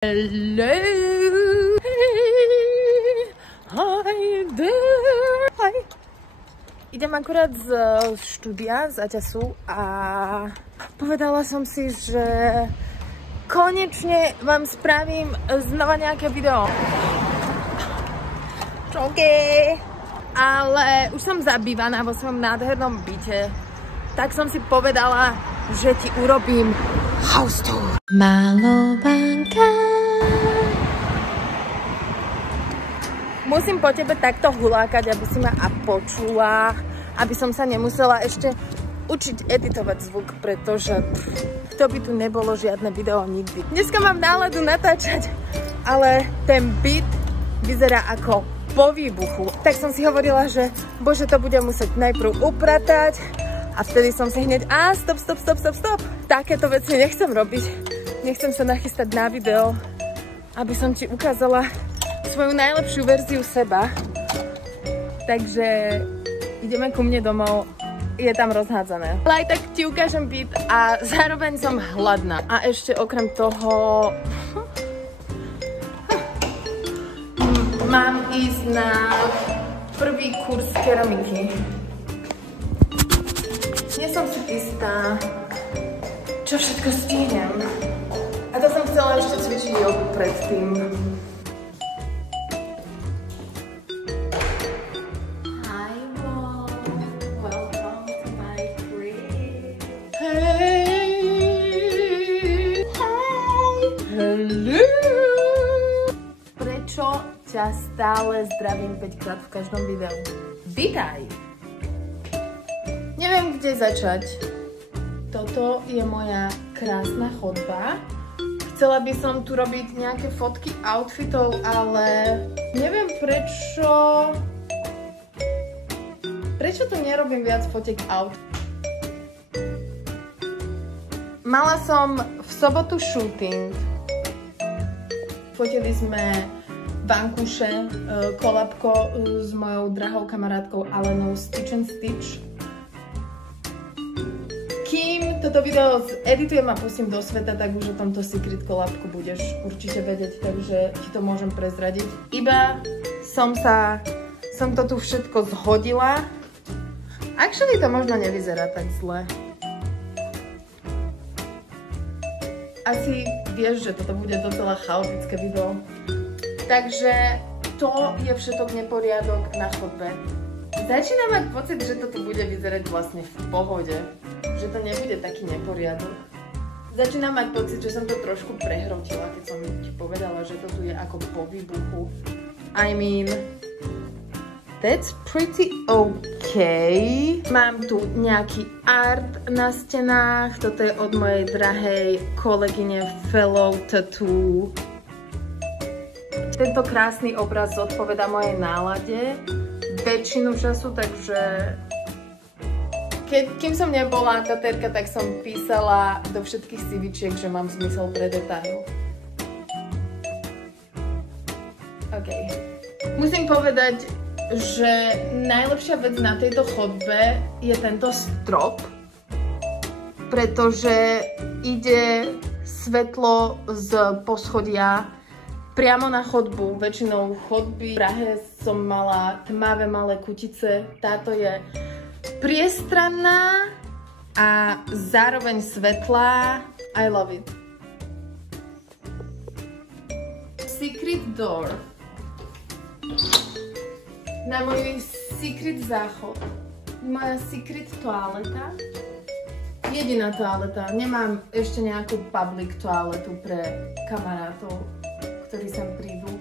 Hello. Hey. Hi there. Hi. Idem akurát z štúdia, z Aťasu a povedala som si, že konečne vám spravím znova nejaké video. Čauke. Ale už som zabývaná vo svojom nádhernom byte, tak som si povedala, že ti urobím house tour. Malovanka. Musím po tebe takto hulákať, aby si ma počula, aby som sa nemusela ešte učiť editovať zvuk, pretože to by tu nebolo žiadne video nikdy. Dneska mám náladu natáčať, ale ten byt vyzerá ako po výbuchu. Tak som si hovorila, že bože, to budem musieť najprv upratať a vtedy som si hneď stop. Takéto veci nechcem robiť. Nechcem sa nachystať na video, aby som ti ukázala svoju najlepšiu verziu seba. Takže ideme ku mne domov. Je tam rozhádzané. Ale aj tak ti ukážem byt a zároveň som hladná. A ešte okrem toho mám ísť na prvý kurz keramiky. Nie som si istá, čo všetko stihnem. A to som chcela ešte cvičiť jogu predtým. Hi, Mom. Welcome to my crib. Hey. Hi. Hello. Prečo ťa stále zdravím 5-krát v každom videu? Vítaj! Neviem, kde začať. Toto je moja krásna chodba. Chcela by som tu robiť nejaké fotky outfitov, ale neviem prečo tu nerobím viac fotiek out. Mala som v sobotu shooting. Fotili sme vankúše, kolabko s mojou drahou kamarátkou Alenou Stitch and Stitch. Kým toto video editujem a pustím do sveta, tak už o tomto secret kolabku budeš určite vedieť, takže ti to môžem prezradiť. Iba som to tu všetko zhodila. Actually to možno nevyzerá tak zle. Asi vieš, že toto bude docela chaotické video. Takže to je všetok neporiadok na chodbe. Začínam mať pocit, že toto bude vyzerať vlastne v pohode. Že to nebude taký neporiadok. Začínam mať pocit, že som to trošku prehrotila, keď som ti povedala, že to tu je ako po výbuchu. I mean, that's pretty okay. Mám tu nejaký art na stenách. Toto je od mojej drahej kolegyne Fellow Tattoo. Tento krásny obraz zodpovedá mojej nálade väčšinu času, takže kým som nebola tatérka, tak som písala do všetkých CVčiek, že mám zmysel pre detail. OK. Musím povedať, že najlepšia vec na tejto chodbe je tento strop, pretože ide svetlo z poschodia priamo na chodbu. Väčšinou chodby v Prahe som mala tmavé malé kutice. Táto je priestranná a zároveň svetlá. I love it. Secret door. Na môj secret záchod. Moja secret toaleta. Jediná toaleta. Nemám ešte nejakú public toaletu pre kamarátov, ktorí sem prídu.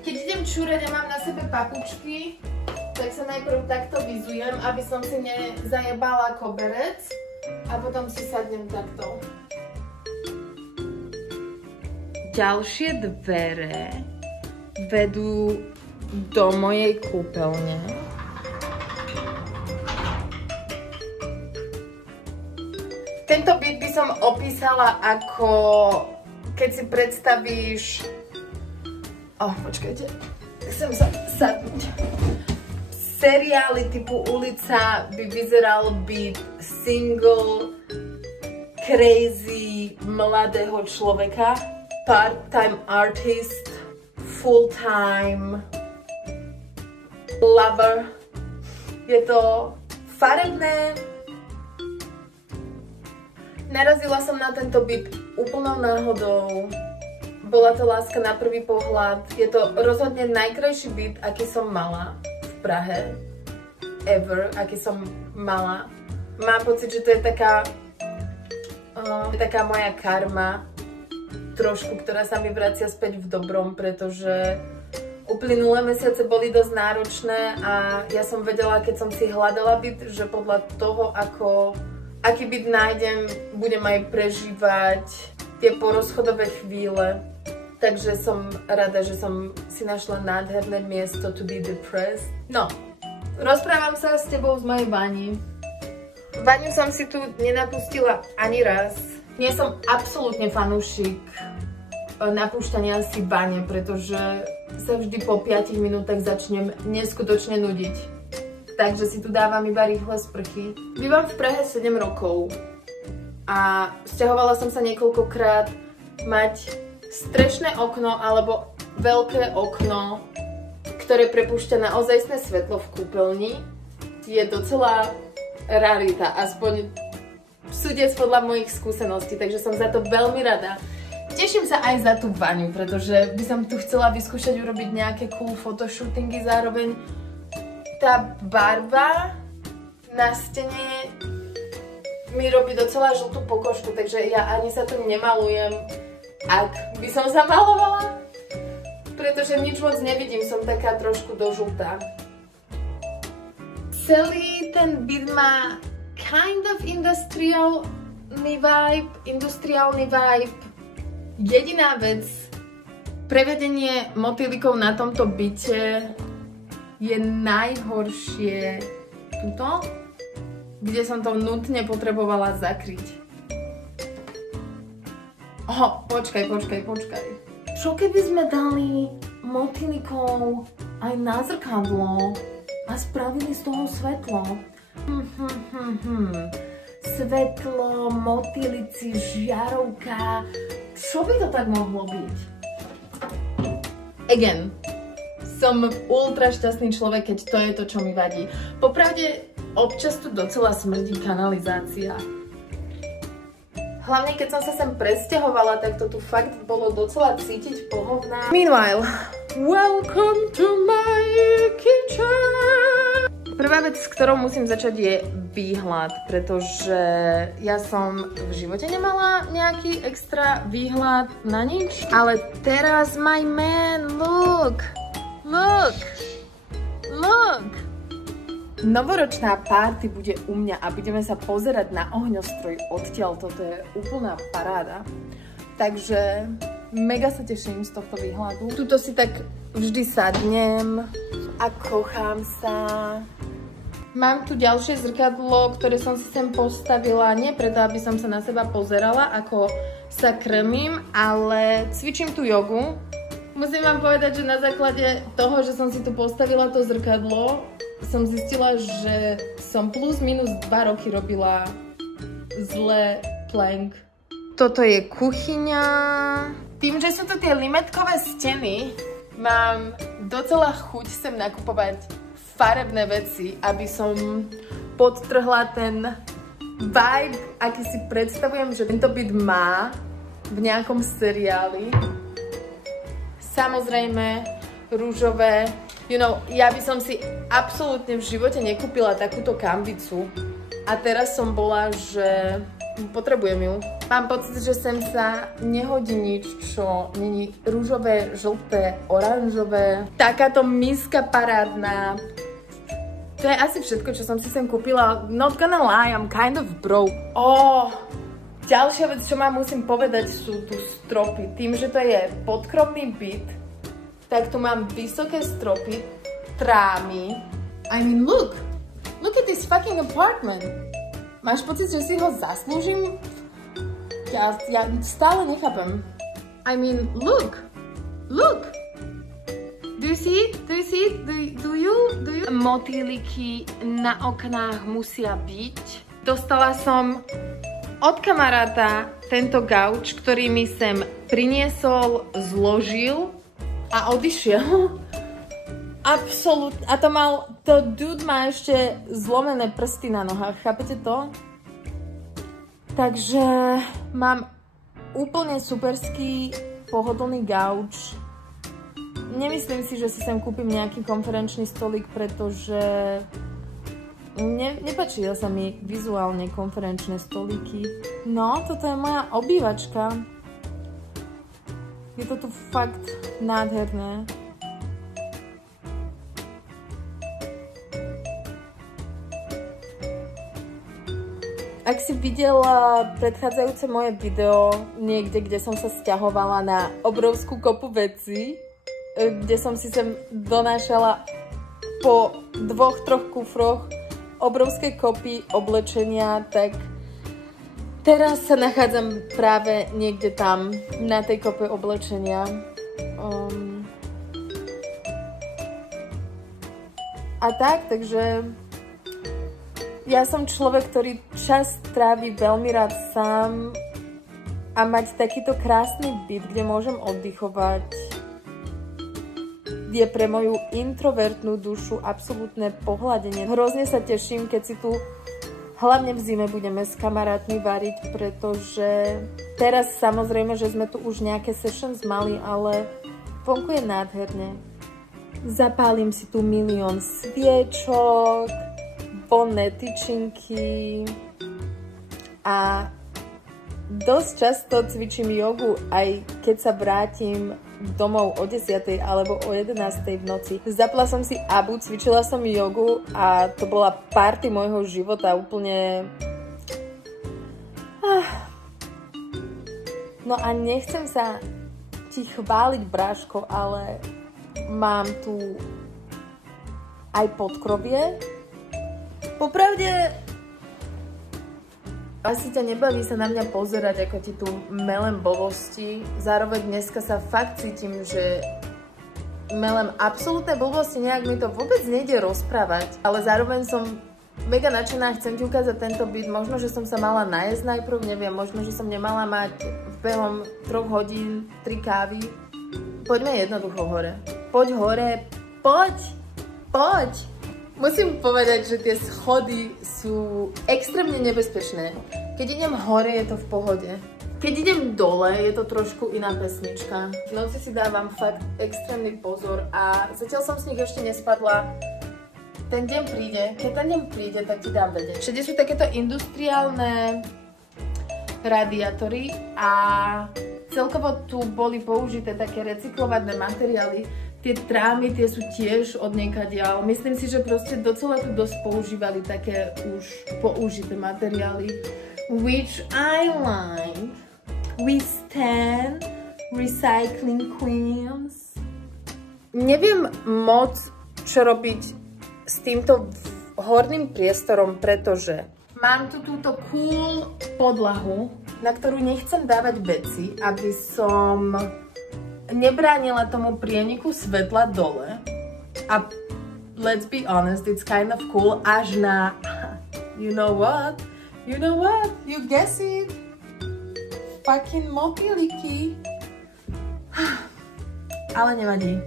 Keď idem čúrať a mám na sebe papučky, tak sa najprv takto vyzujem, aby som si nezajebala koberec a potom si sadnem takto. Ďalšie dvere vedú do mojej kúpeľne. Tento byt by som opísala ako keď si predstavíš... počkajte, chcem sa sadnúť. Seriály typu Ulica by vyzeral byť single, crazy, mladého človeka. part-time artist, full-time lover. Je to farebné. Narazila som na tento byt úplnou náhodou. Bola to láska na prvý pohľad. Je to rozhodne najkrajší byt, aký som mala v Prahe. Ever, aký som mala. Mám pocit, že to je taká moja karma. Trošku, ktorá sa mi vracia späť v dobrom, pretože uplynulé mesiace boli dosť náročné a ja som vedela, keď som si hľadala byt, že podľa toho, aký byt nájdem, budem aj prežívať tie porozchodové chvíle. Takže som rada, že som si našla nádherné miesto to be depressed. No, rozprávam sa s tebou z mojej bani. Baňu som si tu nenapustila ani raz. Nie som absolútne fanúšik napúšťania si bane, pretože sa vždy po 5 minútach začnem neskutočne nudiť. Takže si tu dávam iba rýchle sprchy. Bývam v Prahe 7 rokov a sťahovala som sa niekoľkokrát mať strešné okno alebo veľké okno, ktoré prepúšťa naozajstné svetlo v kúpeľni. Je docela rarita, aspoň súdec podľa mojich skúseností, takže som za to veľmi rada. Teším sa aj za tú baňu, pretože by som tu chcela vyskúšať urobiť nejaké cool photoshootingy zároveň. Tá barva na stene mi robí docela žltú pokožku, takže ja ani sa tu nemalujem, ak by som sa malovala, pretože nič moc nevidím, som taká trošku dožltá. Celý ten byt má kind of industriálny vibe. Jediná vec, prevedenie motýlikov na tomto byte je najhoršie tuto, kde som to nutne potrebovala zakryť. Počkaj. Čo keby sme dali motýlikov aj na zrkadlo a spravili z toho svetlo? Svetlo, motýlici, žiarovka. Čo by to tak mohlo byť? Again, som ultra šťastný človek, keď to je to, čo mi vadí. Popravde, občas tu docela smrdí kanalizácia. Hlavne, keď som sa sem presťahovala, tak to tu fakt bolo docela cítiť pohovná. Meanwhile, welcome to my kitchen! Prvá vec, s ktorou musím začať, je výhľad, pretože ja som v živote nemala nejaký extra výhľad na nič. Ale teraz, my man, look! Novoročná party bude u mňa a budeme sa pozerať na ohňostroj odtiaľ. Toto je úplná paráda. Takže mega sa teším z tohto výhľadu. Tuto si tak vždy sadnem a kochám sa. Mám tu ďalšie zrkadlo, ktoré som si sem postavila, nie preto, aby som sa na seba pozerala, ako sa krmím, ale cvičím tu jogu. Musím vám povedať, že na základe toho, že som si tu postavila to zrkadlo, som zistila, že som plus minus 2 roky robila zle plank. Toto je kuchyňa. Tým, že sú tu tie limetkové steny, mám docela chuť sem nakupovať farebné veci, aby som podtrhla ten vibe, aký si predstavujem, že tento byt má v nejakom seriáli. Samozrejme, rúžové. Ja by som si absolútne v živote nekúpila takúto kambicu. A teraz som bola, že potrebujem ju. Mám pocit, že sem sa nehodí nič, čo není rúžové, žlté, oranžové. Takáto miska parádna. To je asi všetko, čo som si sem kúpila. Not gonna lie, I'm kind of broke. Ďalšia vec, čo vám musím povedať, sú tu stropy. Tým, že to je podkromný byt, tak tu mám vysoké stropy, trámy. I mean, look at this fucking apartment. Máš pocit, že si ho zaslúžim? Ja stále nechápem. I mean, look. Do you see it? Do you? Motýliky na oknách musia byť. Dostala som od kamaráta tento gauč, ktorý mi sem priniesol, zložil a odišiel. Absolútne. A to dude má ešte zlomené prsty na nohách, chápete to? Takže mám úplne superský, pohodlný gauč. Nemyslím si, že si sem kúpim nejaký konferenčný stolík, pretože nepáčia sa mi vizuálne konferenčné stolíky. No, toto je moja obývačka. Je to tu fakt nádherné. Ak si videla predchádzajúce moje video niekde, kde som sa sťahovala na obrovskú kopu vecí, kde som si sem donášala po 2-3 kufroch obrovské kopy oblečenia, tak teraz sa nachádzam práve niekde tam, na tej kope oblečenia. Takže ja som človek, ktorý čas trávi veľmi rád sám a mať takýto krásny byt, kde môžem oddychovať, je pre moju introvertnú dušu absolútne pohľadenie. Hrozne sa teším, keď si tu hlavne v zime budeme s kamarátmi variť, pretože teraz samozrejme, že sme tu už nejaké sessions mali, ale vonku je nádherne. Zapálim si tu milión sviečok, vonné tyčinky a dosť často cvičím jogu, aj keď sa vrátim domov o 10. alebo o 11. v noci. Zapla som si Abu, cvičila som jogu a to bola party môjho života, úplne... No a nechcem sa ti chváliť, bráško, ale mám tu aj podkrovie. Popravde, asi ťa nebaví sa na mňa pozerať, ako ti tu melem blbosti. Zároveň dneska sa fakt cítim, že melem absolútne blbosti, nejak mi to vôbec nejde rozprávať. Ale zároveň som mega nadšená, chcem ti ukázať tento byt. Možno, že som sa mala najesť najprv, neviem, možno, že som nemala mať behom 3 hodín 3 kávy. Poďme jednoducho hore. Poď hore, poď! Musím povedať, že tie schody sú extrémne nebezpečné. Keď idem hore, je to v pohode. Keď idem dole, je to trošku iná pesnička. V noci si dávam fakt extrémny pozor a zatiaľ som z nich ešte nespadla. Ten deň príde. Keď ten deň príde, tak ti dám vedieť. Všade sú takéto industriálne radiátory a celkovo tu boli použité také recyklované materiály. Tie trámy, tie sú tiež od niekadiaľ. Myslím si, že proste docela tu dosť používali také už použité materiály. Which I like. We stand recycling queens. Neviem moc, čo robiť s týmto horným priestorom, pretože mám tu túto cool podlahu, na ktorú nechcem dávať veci, aby som nebránila tomu prieniku svetla dole. A let's be honest, it's kind of cool až na... You know what? You know what? You guess it? Fucking motýliky. Ale nevadí.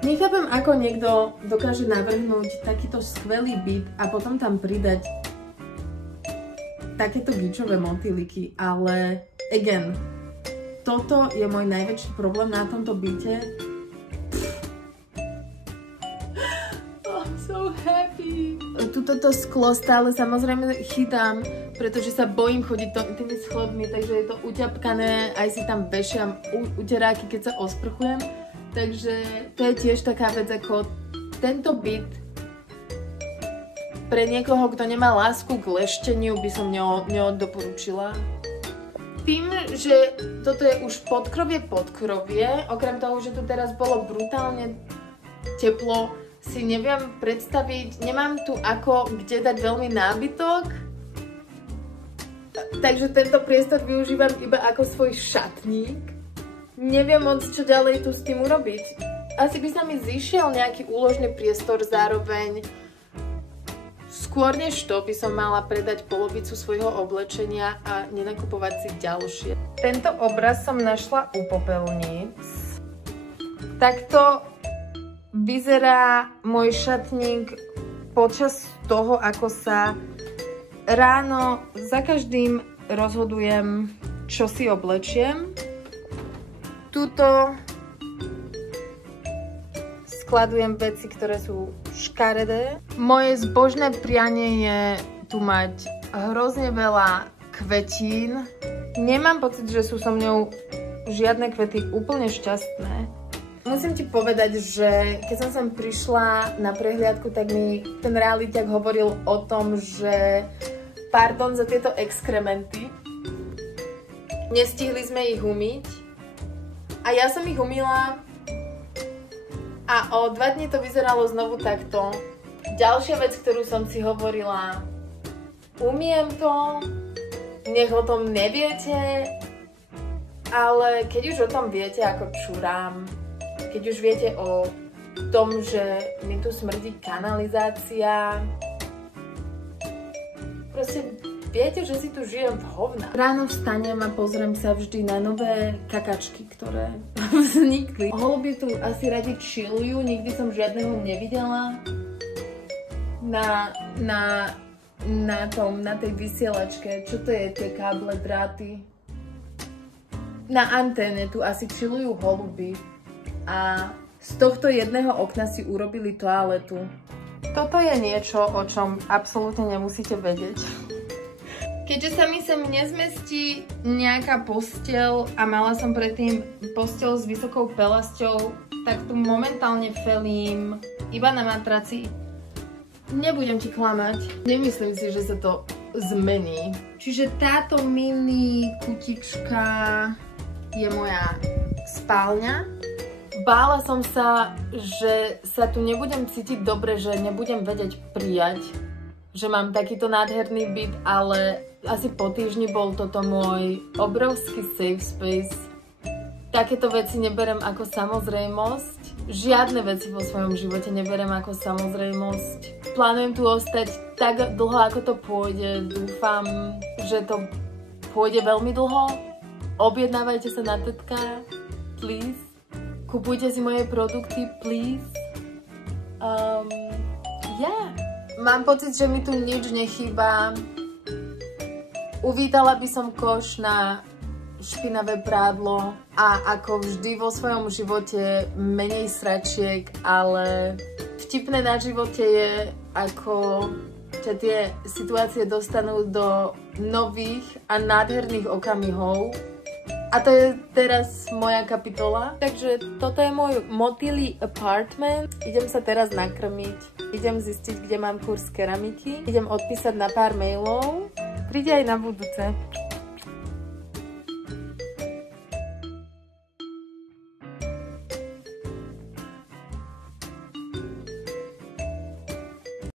Nechápem, ako niekto dokáže navrhnúť takýto skvelý byt a potom tam pridať takéto gičové motýliky, ale again, toto je môj najväčší problém na tomto byte. I'm so happy. Tuto to sklo stále samozrejme chytám, pretože sa bojím chodiť tými schodmi, takže je to uťapkané, aj si tam vešiam uteráky, keď sa osprchujem. Takže to je tiež taká vec, ako tento byt pre niekoho, kto nemá lásku k lešteniu, by som neodoporučila. Tým, že toto je už podkrovie, okrem toho, že tu teraz bolo brutálne teplo, si neviem predstaviť, nemám tu ako kde dať veľmi nábytok, takže tento priestor využívam iba ako svoj šatník. Neviem moc, čo ďalej tu s tým urobiť. Asi by sa mi zišiel nejaký úložný priestor zároveň s Skôr než to by som mala predať polovicu svojho oblečenia a nenakupovať si ďalšie. Tento obraz som našla u popelníc. Takto vyzerá môj šatník počas toho, ako sa ráno za každým rozhodujem, čo si oblečiem. Tuto skladujem veci, ktoré sú škaredé. Moje zbožné prianie je tu mať hrozne veľa kvetín. Nemám pocit, že sú so mňou žiadne kvety úplne šťastné. Musím ti povedať, že keď som sem prišla na prehliadku, tak mi ten realiťak hovoril o tom, že pardon za tieto exkrementy. Nestihli sme ich umyť. A ja som ich umýla a o 2 dní to vyzeralo znovu takto. Ďalšia vec, ktorú som si hovorila, umiem to, nech o tom neviete, ale keď už o tom viete, ako čurám, keď už viete o tom, že mi tu smrdí kanalizácia, proste viete, že si tu žijem v hovnách. Ráno vstanem a pozriem sa vždy na nové kakačky, ktoré vznikli. Holuby tu asi radi chillujú, nikdy som žiadneho nevidela na tej vysielačke. Čo to je, tie káble, dráty? Na anténe tu asi chillujú holuby a z tohto jedného okna si urobili toaletu. Toto je niečo, o čom absolútne nemusíte vedieť. Keďže sa mi sem nezmestí nejaká posteľ a mala som predtým posteľ s vysokou pelasťou, tak tu momentálne felím iba na matraci. Nebudem ti klamať, nemyslím si, že sa to zmení. Čiže táto mini kutička je moja spálňa. Bála som sa, že sa tu nebudem cítiť dobre, že nebudem vedieť prijať, že mám takýto nádherný byt, ale asi po týždni bol toto môj obrovský safe space. Takéto veci neberem ako samozrejmosť. Žiadne veci vo svojom živote neberem ako samozrejmosť. Plánujem tu ostať tak dlho, ako to pôjde. Dúfam, že to pôjde veľmi dlho. Objednávajte sa na tetka, please. Kupujte si moje produkty, please. Mám pocit, že mi tu nič nechýba. Uvítala by som koš na špinavé prádlo a ako vždy vo svojom živote menej sračiek, ale vtipné na živote je, ako ťa tie situácie dostanú do nových a nádherných okamihov. A to je teraz moja kapitola. Takže toto je môj motýlí apartment. Idem sa teraz nakrmiť. Idem zistiť, kde mám kurz keramiky. Idem odpísať na pár mailov. Príde aj na budúce.